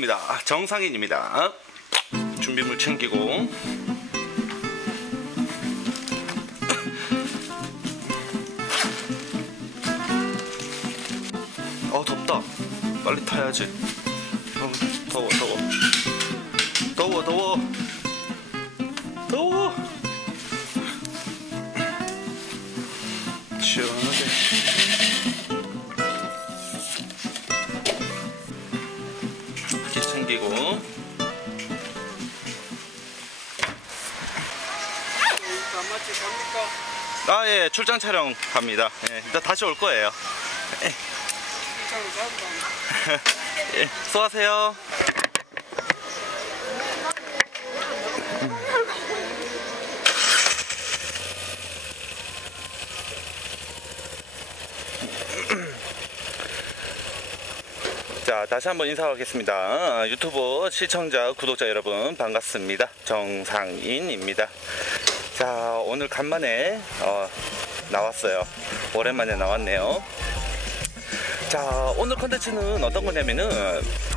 반갑습니다. 정상인입니다. 준비물 챙기고 어 덥다. 빨리 타야지. 어, 더워 더워 더워 더워 더워 시원하게 아 예 출장 촬영 갑니다. 예, 일단 다시 올 거예요. 잡다. 예, 수고하세요. 자, 다시 한번 인사하겠습니다. 유튜브 시청자, 구독자 여러분 반갑습니다. 정상인입니다. 자, 오늘 간만에 어, 나왔어요. 오랜만에 나왔네요. 자 오늘 컨텐츠는 어떤 거냐면은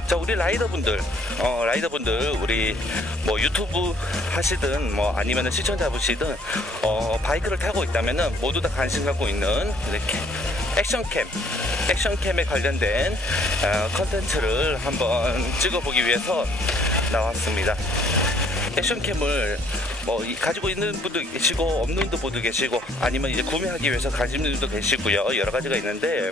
자 우리 라이더분들 어 라이더분들 우리 뭐 유튜브 하시든 뭐 아니면은 시청자분이든 어 바이크를 타고 있다면은 모두 다 관심 갖고 있는 이렇게 액션캠 액션캠에 관련된 어, 컨텐츠를 한번 찍어보기 위해서 나왔습니다. 액션캠을 뭐 이- 가지고 있는 분도 계시고 없는 분도 계시고 아니면 이제 구매하기 위해서 가지는 분도 계시고요 여러 가지가 있는데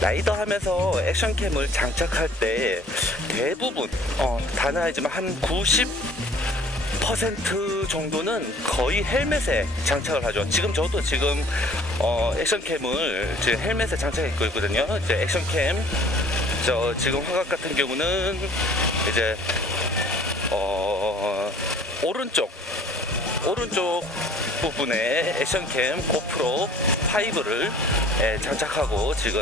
라이더 하면서 액션캠을 장착할 때 대부분 어 다는 아니지만 한 90% 정도는 거의 헬멧에 장착을 하죠. 지금 저도 지금 어, 액션캠을 제 헬멧에 장착했고 있거든요. 이제 액션캠 저 지금 화각 같은 경우는 이제 어, 오른쪽 오른쪽 부분에 액션캠 고프로 5를 예, 장착하고 지금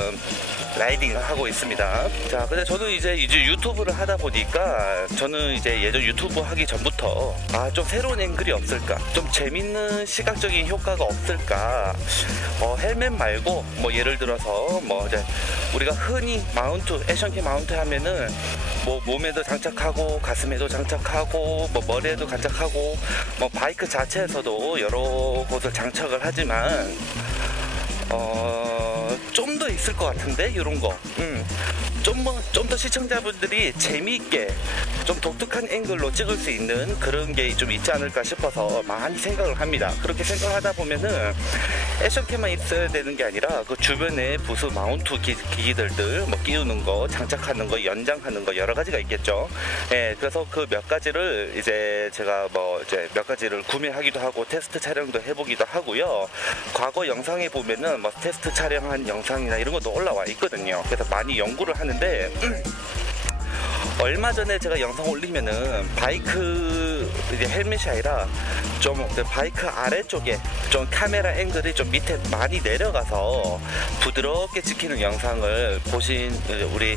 라이딩을 하고 있습니다. 자, 근데 저는 이제 이제 유튜브를 하다 보니까 저는 이제 예전 유튜브 하기 전부터 아, 좀 새로운 앵글이 없을까? 좀 재밌는 시각적인 효과가 없을까? 어, 헬멧 말고 뭐 예를 들어서 뭐 이제 우리가 흔히 마운트, 액션캠 마운트 하면은 뭐 몸에도 장착하고 가슴에도 장착하고 뭐 머리에도 장착하고 뭐 바이크 자체에서도 여러 곳을 장착을 하지만 어, 좀 더 있을 것 같은데 이런 거. 음. 좀좀 더 시청자분들이 재미있게 좀 독특한 앵글로 찍을 수 있는 그런 게 좀 있지 않을까 싶어서 많이 생각을 합니다. 그렇게 생각하다 보면은 액션캠만 있어야 되는 게 아니라 그 주변에 부수 마운트 기, 기기들들 뭐 끼우는 거, 장착하는 거, 연장하는 거 여러 가지가 있겠죠. 예, 그래서 그 몇 가지를 이제 제가 뭐 이제 몇 가지를 구매하기도 하고 테스트 촬영도 해보기도 하고요. 과거 영상에 보면은 뭐 테스트 촬영한 영상이나 이런 것도 올라와 있거든요. 그래서 많이 연구를 하는데 얼마 전에 제가 영상 올리면은 바이크 이제 헬멧이 아니라 좀 그 바이크 아래쪽에 좀 카메라 앵글이 좀 밑에 많이 내려가서 부드럽게 찍히는 영상을 보신 우리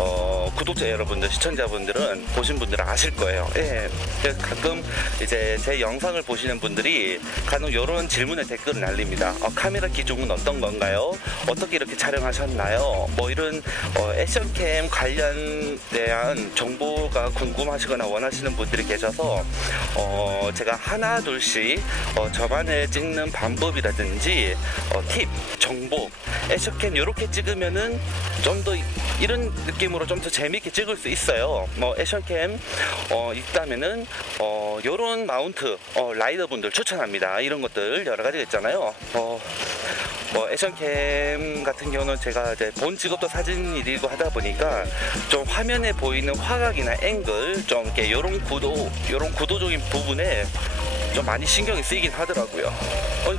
어, 구독자 여러분들 시청자분들은 보신 분들은 아실 거예요. 예. 그래서 가끔 이제 제 영상을 보시는 분들이 간혹 이런 질문에 댓글을 날립니다. 어, 카메라 기종은 어떤 건가요? 어떻게 이렇게 촬영하셨나요? 뭐 이런 어, 액션캠 관련된 정보가 궁금하시거나 원하시는 분들이 계셔서 어, 제가 하나 둘씩 어, 저만의 찍는 방법이라든지 어, 팁, 정보, 액션캠 이렇게 찍으면은 좀 더 이런 느낌으로 좀 더 재밌게 찍을 수 있어요. 뭐 액션캠 어, 있다면은 어, 요런 마운트 어, 라이더분들 추천합니다. 이런 것들 여러 가지가 있잖아요. 어, 뭐 액션캠 같은 경우는 제가 이제 본 직업도 사진 일이고 하다 보니까 좀 화면에 보이는 화각이나 앵글 좀 이렇게 요런 구도 요런 구도적인 부분에 좀 많이 신경이 쓰이긴 하더라고요. 어이,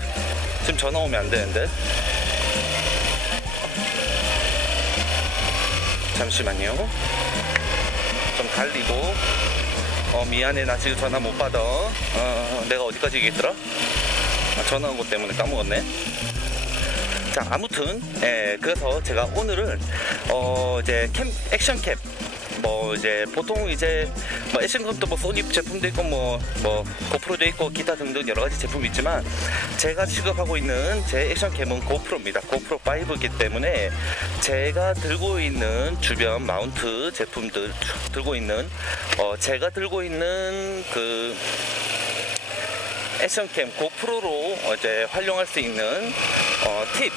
지금 전화 오면 안 되는데. 잠시만요. 좀 달리고. 어, 미안해. 나 지금 전화 못 받아. 어, 내가 어디까지 얘기했더라? 아, 전화 온 것 때문에 까먹었네. 자, 아무튼, 예, 그래서 제가 오늘은, 어, 이제 캠, 액션 캡, 뭐 이제 보통 이제 뭐 액션캠도 뭐 소니 제품도 있고 뭐뭐 고프로도 있고 기타 등등 여러 가지 제품이 있지만 제가 취급하고 있는 제 액션캠은 고프로입니다. 고프로 5이기 때문에 제가 들고 있는 주변 마운트 제품들 들고 있는 어 제가 들고 있는 그 액션캠 고프로로 이제 활용할 수 있는 어, 팁,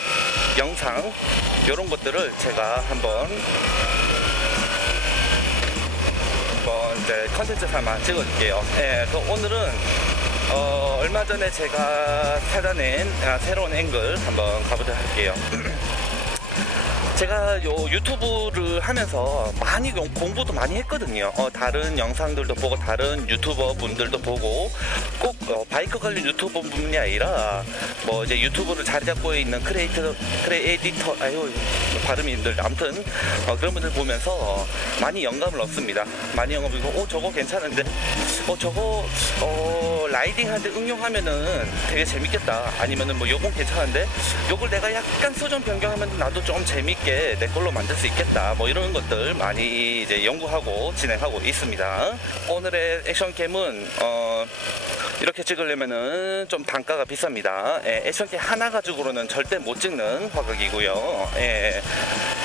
영상 이런 것들을 제가 한번 한번 이제 컨텐츠 삼아 찍어줄게요. 예, 그 오늘은 어, 얼마 전에 제가 찾아낸 아, 새로운 앵글 한번 가보도록 할게요. 제가 요 유튜브를 하면서 많이 공- 공부도 많이 했거든요. 어, 다른 영상들도 보고 다른 유튜버 분들도 보고 꼭 어, 바이크 관련 유튜버 분이 아니라 뭐 이제 유튜브를 자리 잡고 있는 크리에이터, 크리에이터, 아유 발음이 힘들다. 아무튼 어, 그런 분들 보면서 많이 영감을 얻습니다. 많이 영감을 얻고, 어 저거 괜찮은데, 어 저거 어 라이딩 할 때 응용하면은 되게 재밌겠다. 아니면은 뭐 요건 괜찮은데, 요걸 내가 약간 수준 변경하면 나도 좀 재밌 게 내 걸로 만들 수 있겠다. 뭐 이런 것들 많이 이제 연구하고 진행하고 있습니다. 오늘의 액션캠은 어 이렇게 찍으려면은 좀 단가가 비쌉니다. 예, 액션캠 하나 가지고는 절대 못 찍는 화각이고요. 예.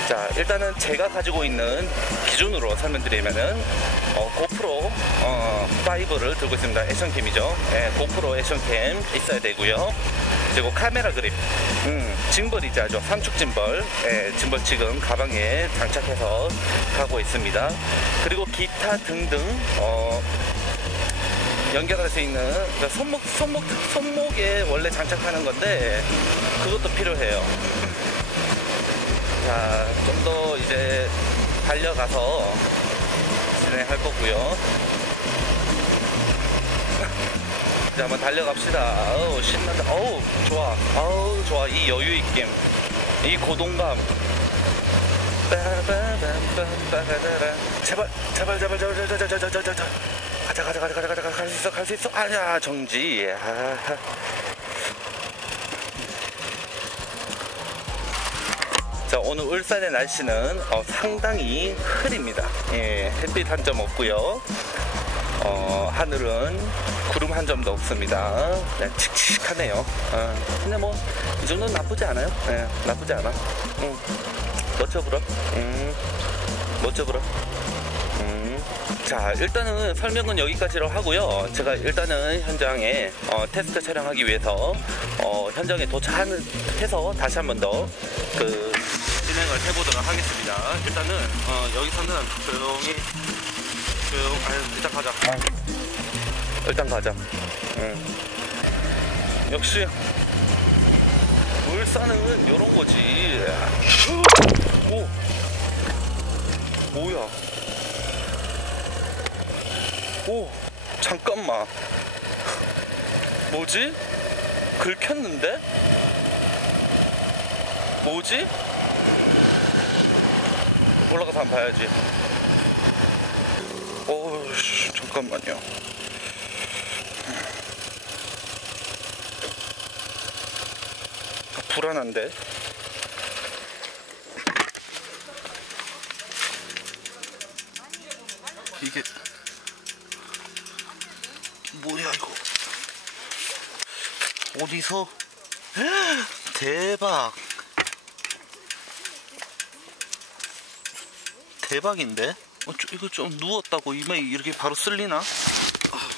자, 일단은 제가 가지고 있는 기준으로 설명드리면은 어, 고프로 어, 5를 들고 있습니다. 액션캠이죠. 예, 고프로 액션캠 있어야 되고요. 그리고 카메라 그립, 음, 징벌이자죠. 삼축 징벌, 예, 징벌 지금 가방에 장착해서 가고 있습니다. 그리고 기타 등등 어, 연결할 수 있는 그러니까 손목 손목 손목에 원래 장착하는 건데 그것도 필요해요. 자, 좀 더 이제 달려가서 진행할 거고요. 자, 한번 달려갑시다. 어우, 신난다. 어우, 좋아. 어우, 좋아. 이 여유 있김. 이 고동감. 빠바밤빰빠라라. 제발, 제발, 제발, 제발, 제발, 제발, 제발, 제발, 제발. 가자, 가자, 가자, 가자, 가자, 갈 수 있어, 갈 수 있어. 아야, 정지. 아. 자, 오늘 울산의 날씨는 어, 상당히 흐립니다. 예, 햇빛 한 점 없고요. 어, 하늘은 구름 한 점도 없습니다. 네, 칙칙하네요. 어, 근데 뭐, 이 정도는 나쁘지 않아요. 예, 나쁘지 않아. 응. 멋져 불어. 음, 멋져 불어. 음. 자, 일단은 설명은 여기까지로 하고요. 제가 일단은 현장에 어, 테스트 촬영하기 위해서 어, 현장에 도착해서 다시 한 번 더 그 진행을 해보도록 하겠습니다. 일단은 어, 여기서는 조용히 조용. 아유, 일단 가자. 일단 가자. 응. 역시 울산은 요런 거지. 오, 뭐야? 오, 잠깐만. 뭐지? 긁혔는데? 뭐지? 올라가서 한번 봐야지. 오, 씨, 잠깐만요. 아, 불안한데? 이게 뭐야 이거? 어디서? 대박! 대박인데? 어, 저- 이거 좀 누웠다고 이마에 이렇게 바로 쓸리나? 아.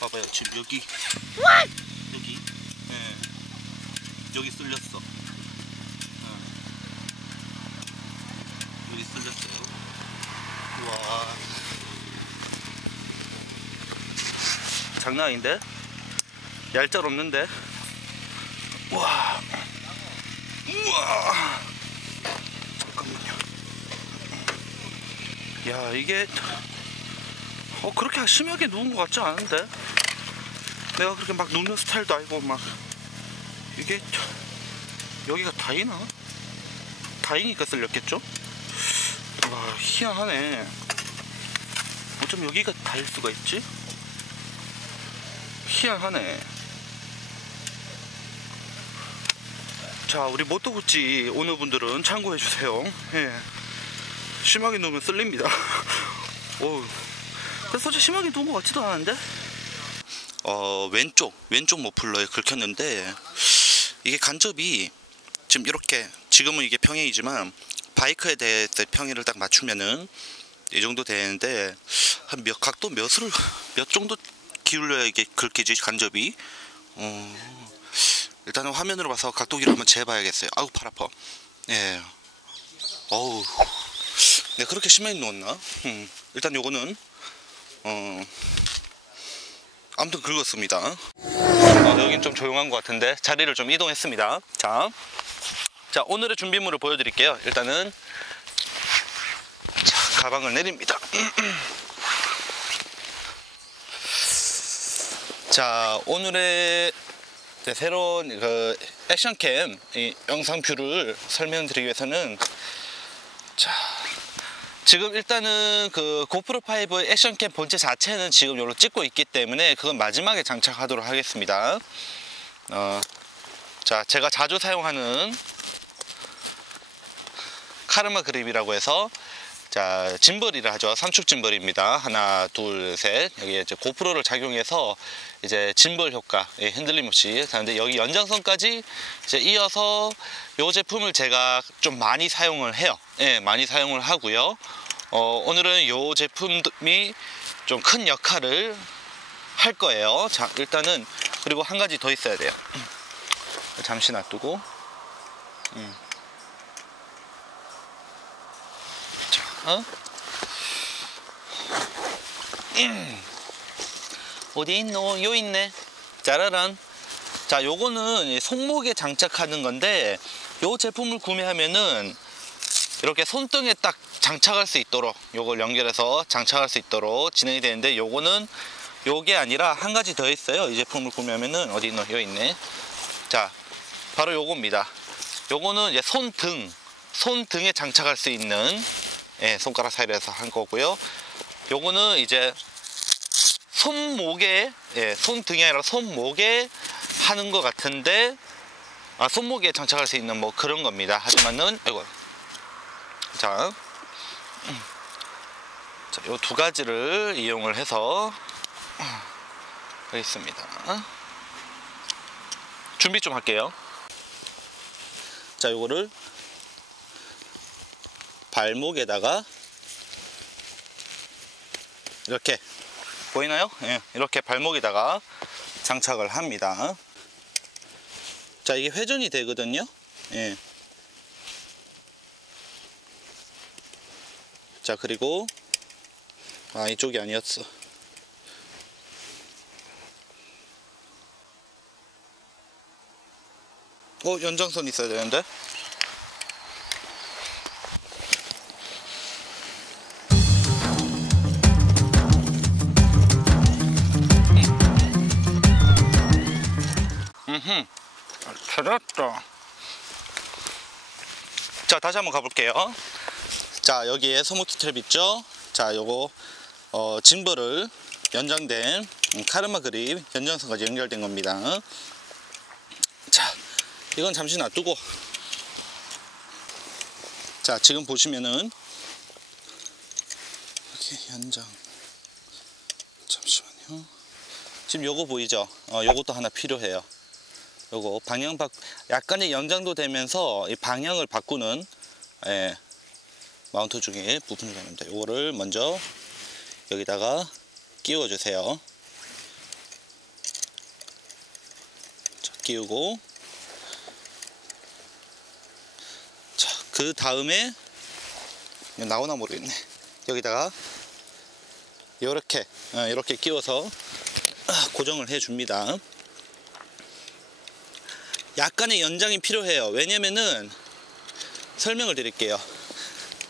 봐봐요 지금 여기 여기 예. 여기 쓸렸어 어. 여기 쓸렸어요 우와 장난 아닌데? 얄짤 없는데? 우와 우와 잠깐만요 야 이게 어 그렇게 심하게 누운 것 같지 않은데 내가 그렇게 막 눕는 스타일도 아니고 막 이게 여기가 다이나? 다이니까 쓸렸겠죠? 와 희한하네 어쩜 여기가 다일 수가 있지? 희한하네 자 우리 모토구찌 오늘 분들은 참고해 주세요 예. 심하게 누우면 쓸립니다. 오, 근데 솔직히 심하게 누운 것 같지도 않은데? 어, 왼쪽, 왼쪽 머플러에 긁혔는데, 이게 간접이 지금 이렇게, 지금은 이게 평행이지만, 바이크에 대해서 평행을 딱 맞추면은, 이 정도 되는데, 한 몇, 각도 몇을, 몇 정도 기울여야 이게 긁히지, 간접이? 어, 일단은 화면으로 봐서 각도기를 한번 재봐야겠어요. 아우, 팔 아파. 예. 어우. 내가 그렇게 심하게 누웠나? 음, 일단 요거는 어 아무튼 긁었습니다. 어, 여긴 좀 조용한 것 같은데 자리를 좀 이동했습니다. 자, 자 오늘의 준비물을 보여드릴게요. 일단은 자 가방을 내립니다. 자 오늘의 네, 새로운 그 액션캠 이 영상 뷰를 설명드리기 위해서는 자 지금 일단은 그 고프로 5 액션캠 본체 자체는 지금 요로 찍고 있기 때문에 그건 마지막에 장착하도록 하겠습니다. 어, 자 제가 자주 사용하는 카르마 그립이라고 해서 자 짐벌이라 하죠. 삼축 짐벌입니다. 하나 둘 셋. 여기 이제 고프로를 작용해서 이제 짐벌 효과 예, 흔들림 없이 하는데 여기 연장선까지 이제 이어서 이 제품을 제가 좀 많이 사용을 해요 예 많이 사용을 하고요 어, 오늘은 이 제품이 좀 큰 역할을 할 거예요 자 일단은 그리고 한 가지 더 있어야 돼요 잠시 놔두고 음. 어? 음. 어디 있노? 요 있네. 짜라란. 자, 요거는 이 손목에 장착하는 건데 요 제품을 구매하면은 이렇게 손등에 딱 장착할 수 있도록 요걸 연결해서 장착할 수 있도록 진행이 되는데 요거는 요게 아니라 한 가지 더 있어요. 이 제품을 구매하면은 어디 있노? 요 있네. 자, 바로 요겁니다. 요거는 이제 손등, 손등에 장착할 수 있는 예, 손가락 사이로 해서 한 거고요. 요거는 이제 손목에, 예, 손등이 아니라 손목에 하는 것 같은데, 아, 손목에 장착할 수 있는 뭐 그런 겁니다. 하지만은, 이거. 자, 음. 자, 요 두 가지를 이용을 해서 하겠습니다. 준비 좀 할게요. 자, 요거를 발목에다가 이렇게 보이나요? 예, 이렇게 발목에다가 장착을 합니다. 자, 이게 회전이 되거든요. 예. 자, 그리고 아, 이쪽이 아니었어. 어, 연장선 있어야 되는데. 음흠. 찾았다. 자, 다시 한번 가볼게요. 자, 여기에 소모트 트랩 있죠? 자, 요거, 어, 짐벌을 연장된 음, 카르마 그립 연장선까지 연결된 겁니다. 자, 이건 잠시 놔두고. 자, 지금 보시면은, 이렇게 연장. 잠시만요. 지금 요거 보이죠? 어, 요것도 하나 필요해요. 요거 방향 바 약간의 연장도 되면서 이 방향을 바꾸는 예, 마운트 중에 부품이 됩니다. 요거를 먼저 여기다가 끼워 주세요. 자, 끼우고 자, 그 다음에 나오나 모르겠네. 여기다가 이렇게 이렇게 끼워서 고정을 해 줍니다. 약간의 연장이 필요해요. 왜냐면은 설명을 드릴게요.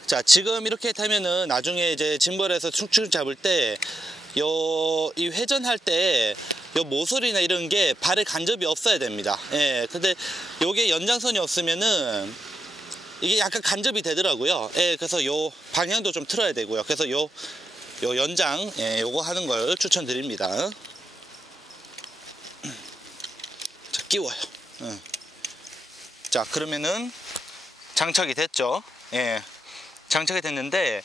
자, 지금 이렇게 타면은 나중에 이제 짐벌에서 축축 잡을 때, 요, 이 회전할 때, 요 모서리나 이런 게 발에 간접이 없어야 됩니다. 예, 근데 요게 연장선이 없으면은 이게 약간 간접이 되더라고요. 예, 그래서 요 방향도 좀 틀어야 되고요. 그래서 요, 요 연장, 예, 요거 하는 걸 추천드립니다. 자, 끼워요. 자 그러면은 장착이 됐죠 예 장착이 됐는데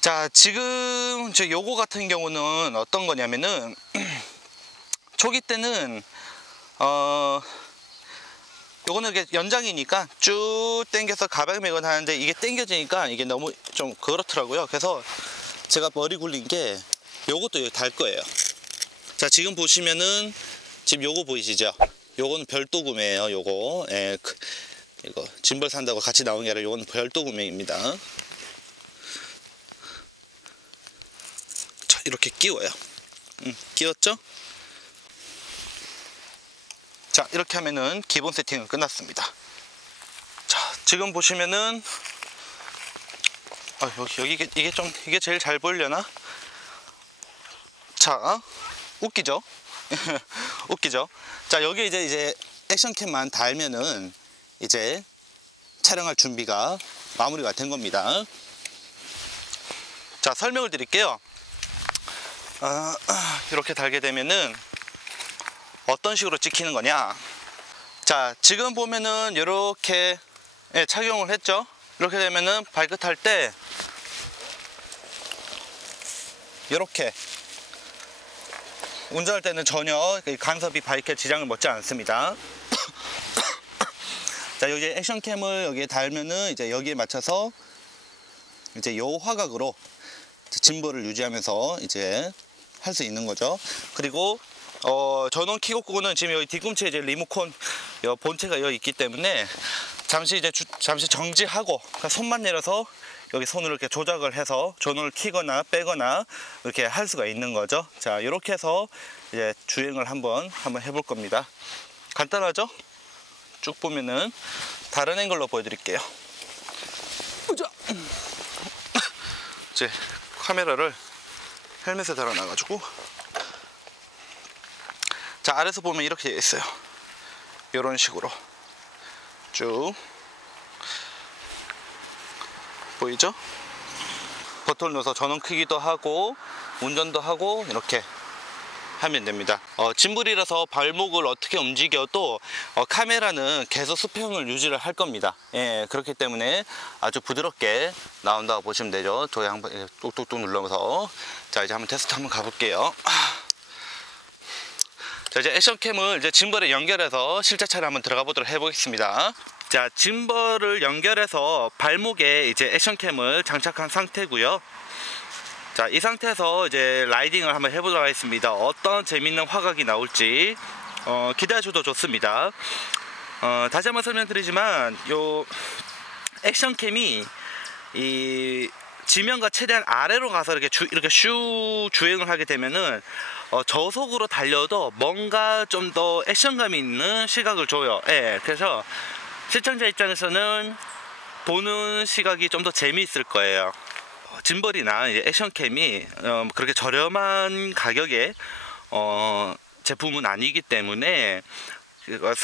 자 지금 저 요거 같은 경우는 어떤 거냐면은 초기 때는 어 요거는 이게 연장이니까 쭉 당겨서 가방 매건 하는데 이게 당겨지니까 이게 너무 좀 그렇더라고요. 그래서 제가 머리 굴린 게 요것도 달 거예요. 자 지금 보시면은 지금 요거 보이시죠? 요거는 별도 구매예요. 요거 예, 그- 이거 짐벌 산다고 같이 나온 게 아니라 요거는 별도 구매입니다. 자 이렇게 끼워요. 음, 끼웠죠? 자 이렇게 하면은 기본 세팅은 끝났습니다 자 지금 보시면은 아 여기 여기 이게, 이게 좀 이게 제일 잘 보이려나 자 웃기죠 웃기죠? 자 여기 이제 이제 액션캠만 달면은 이제 촬영할 준비가 마무리가 된 겁니다. 자 설명을 드릴게요. 아, 아, 이렇게 달게 되면은 어떤 식으로 찍히는 거냐? 자 지금 보면은 이렇게 예, 착용을 했죠? 이렇게 되면은 발끝할 때 이렇게 운전할 때는 전혀 이 간섭이 바이크에 지장을 먹지 않습니다. 자 여기 액션캠을 여기에 달면은 이제 여기에 맞춰서 이제 요 화각으로 짐벌을 유지하면서 이제 할 수 있는 거죠. 그리고 어, 전원 키고 끄고는 지금 여기 뒤꿈치에 이제 리모컨 여 본체가 여기 있기 때문에 잠시 이제 주- 잠시 정지하고 그냥 손만 내려서 여기 손으로 이렇게 조작을 해서 전원을 키거나 빼거나 이렇게 할 수가 있는 거죠. 자, 이렇게 해서 이제 주행을 한번 한번 해볼 겁니다. 간단하죠? 쭉 보면은 다른 앵글로 보여드릴게요. 우자. 이제 카메라를 헬멧에 달아놔가지고 자 아래서 보면 이렇게 있어요 이런 식으로 쭉 보이죠? 버튼을 넣어서 전원 크기도 하고 운전도 하고 이렇게 하면 됩니다. 어, 짐불이라서 발목을 어떻게 움직여도 어, 카메라는 계속 수평을 유지를 할 겁니다. 예, 그렇기 때문에 아주 부드럽게 나온다고 보시면 되죠. 도에 한번 이렇게 뚝뚝뚝 눌러서. 자 이제 한번 테스트 한번 가볼게요. 자 이제 액션캠을 이제 짐벌에 연결해서 실제 차를 한번 들어가 보도록 해보겠습니다. 자 짐벌을 연결해서 발목에 이제 액션캠을 장착한 상태고요. 자 이 상태에서 이제 라이딩을 한번 해보도록 하겠습니다. 어떤 재밌는 화각이 나올지 어, 기대하셔도 좋습니다. 어, 다시 한번 설명드리지만 요 액션캠이 이 지면과 최대한 아래로 가서 이렇게 주, 이렇게 슈 주행을 하게 되면은 어, 저속으로 달려도 뭔가 좀 더 액션감이 있는 시각을 줘요. 예, 그래서 시청자 입장에서는 보는 시각이 좀 더 재미있을 거예요. 어, 짐벌이나 액션캠이 어, 그렇게 저렴한 가격의 어, 제품은 아니기 때문에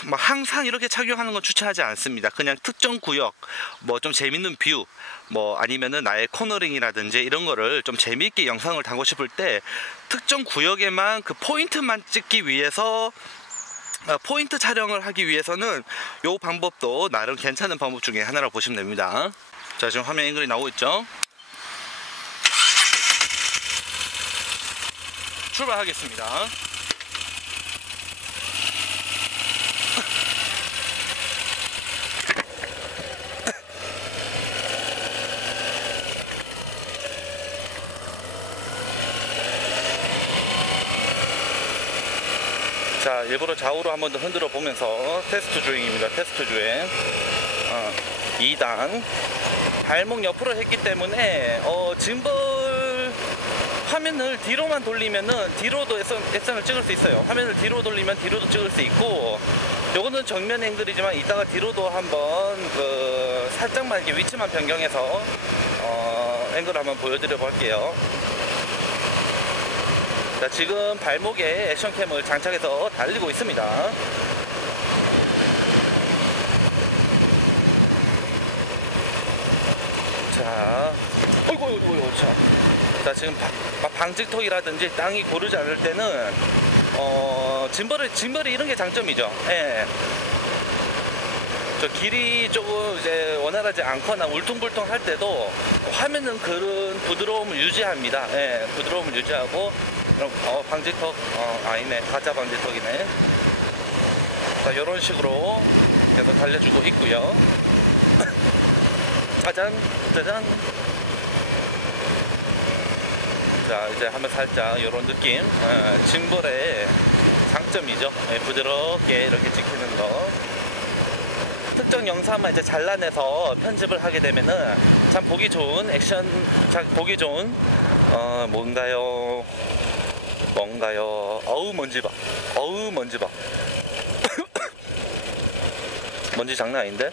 뭐 항상 이렇게 착용하는 건 추천하지 않습니다. 그냥 특정 구역, 뭐 좀 재밌는 뷰, 뭐 아니면은 나의 코너링이라든지 이런 거를 좀 재미있게 영상을 담고 싶을 때 특정 구역에만 그 포인트만 찍기 위해서 어, 포인트 촬영을 하기 위해서는 요 방법도 나름 괜찮은 방법 중에 하나라고 보시면 됩니다. 자 지금 화면 앵글이 나오고 있죠. 출발하겠습니다. 일부러 좌우로 한 번 더 흔들어 보면서 테스트 주행입니다. 테스트 주행. 어, 2단. 발목 옆으로 했기 때문에 어, 짐벌 화면을 뒤로만 돌리면은 뒤로도 액션, 액션을 찍을 수 있어요. 화면을 뒤로 돌리면 뒤로도 찍을 수 있고 요거는 정면 앵글이지만 이따가 뒤로도 한번 그 살짝만 이렇게 위치만 변경해서 어, 앵글 한번 보여드려 볼게요 자, 지금 발목에 액션캠을 장착해서 달리고 있습니다. 자, 어이구, 어이구, 어이구, 자. 자, 지금 바- 방직턱이라든지 땅이 고르지 않을 때는, 어, 짐벌이, 짐벌이 이런 게 장점이죠. 예. 저 길이 조금 이제 원활하지 않거나 울퉁불퉁 할 때도 화면은 그런 부드러움을 유지합니다. 예, 부드러움을 유지하고 그럼 어, 방지턱 어, 아니네 가짜 방지턱이네. 자 이런 식으로 계속 달려주고 있고요. 짜잔 짜잔. 자 이제 한번 살짝 이런 느낌 어, 짐벌의 장점이죠. 예, 부드럽게 이렇게 찍히는 거. 특정 영상만 이제 잘라내서 편집을 하게 되면은 참 보기 좋은 액션, 자, 보기 좋은 어 뭔가요? 뭔가요? 어우 먼지 봐. 어우 먼지 봐. 먼지 장난 아닌데?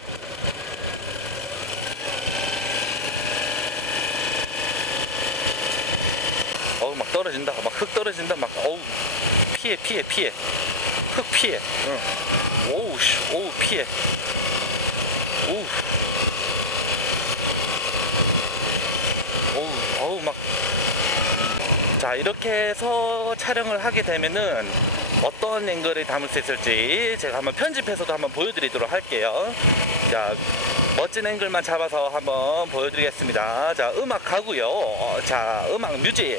어우 막 떨어진다. 막 흙 떨어진다. 막 어우 피해 피해 피해. 흙 피해. 응. 오우 씨. 오우 피해. 오우, 어우, 막. 자, 이렇게 해서 촬영을 하게 되면은 어떤 앵글을 담을 수 있을지 제가 한번 편집해서도 한번 보여드리도록 할게요. 자, 멋진 앵글만 잡아서 한번 보여드리겠습니다. 자, 음악 가고요. 어, 자, 음악 뮤직.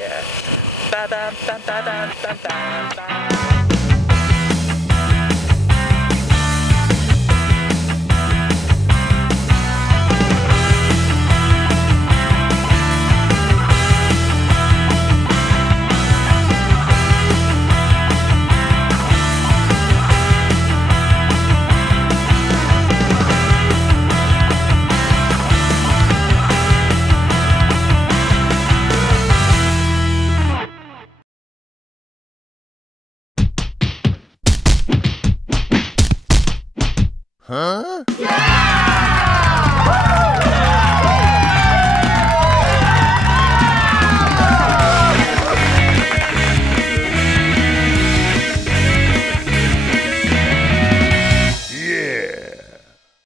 딴, 딴, 딴.